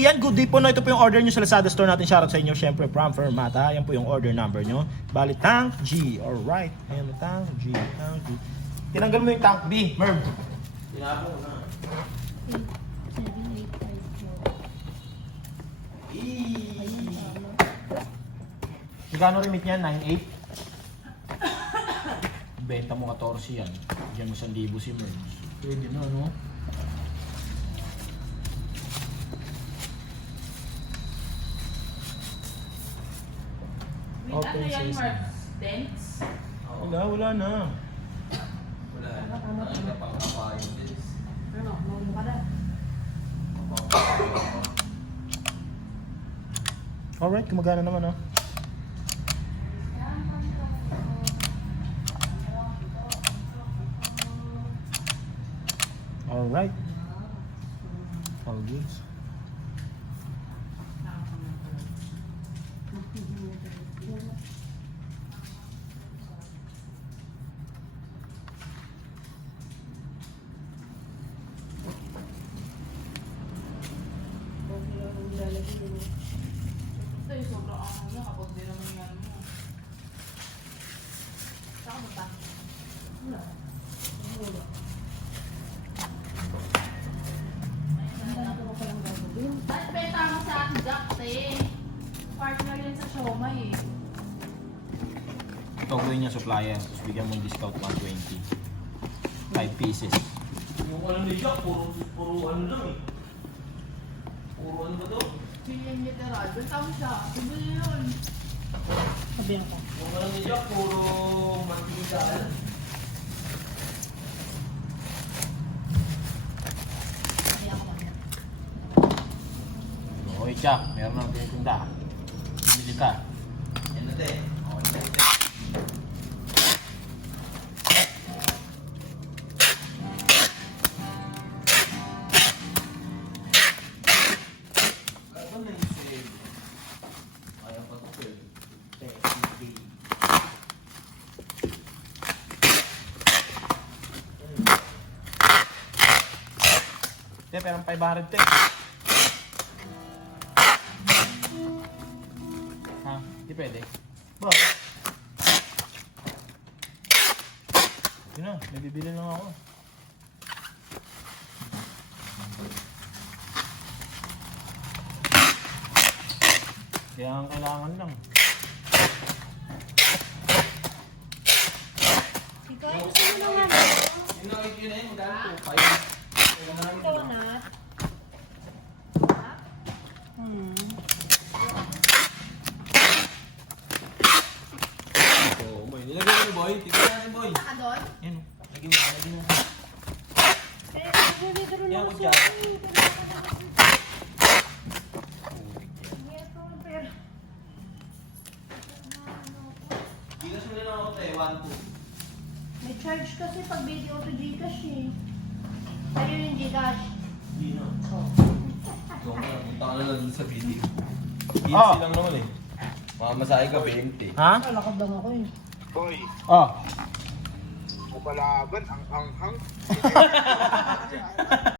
Yan, good day po. No, ito po yung order nyo sa Lazada store natin. Shoutout sa inyo. Siyempre, from Fermata. Yan po yung order number nyo. Bali, tank G. Alright. Ayan, tank G. Tank G. Tinanggal mo yung tank B, Merv. Tinapon ko na. 7, 8, 5, 4. Magkano remit yan? 9,800? Benta mo 14 yan. Diyan mo 1,000 si Merv. Pwede na, no? Wait, ano yan, Mark? Dents? Wala na. Wala. Ang napakapain din. Ano? Maulo ka na. Alright, kumagana naman, no? Alright. All goods. Ito yung sobrang ako niya kapag di naman yan mo. Saka mo ba? Wala. Wala. Ba't benta mo sa akin, Jack, eh? Partner yan sa Shomai, eh. Ito gawin niya supplier. Tapos bigyan mo yung discount 120. 5 pieces. Yung alam ni Jack, puro ano lang eh. Puro ano ba to? Billion literal. Benta mo siya. Billion. Sabihan ko. Yung alam ni Jack, puro mantigaan. Okay, Jack. Meron na tinitinda. Bibili ka. Yan na te. Okay na te. Ano na yung save? Kaya pa to save. Te, pero 500 te. Ha? Di pwede. Bro. Yun na, may bibili lang ako. Kaya ang kailangan lang. Ikaw, gusto mo lang ano? Yung nakikita na yun, magkano po? 5. Donut. Oo, boy. Nilagay mo ni Boy. Tignan natin, Boy. Saka doon? Yan o. Lagyan mo, lagyan mo. Eh, bibili rin Yan ako ko sa dyan. Gigas mo na lang ako tayo, 1, 2. May charge kasi pag video to Gcash eh. Sa'yo yung Gcash. Hindi na. Ikaw nga, punta ka na lang dun sa video. 15 Ah. lang naman eh. Mamasahe ka 20. Ha? Lakad lang ako eh. Boy, Oh. kupalaban ang anghang.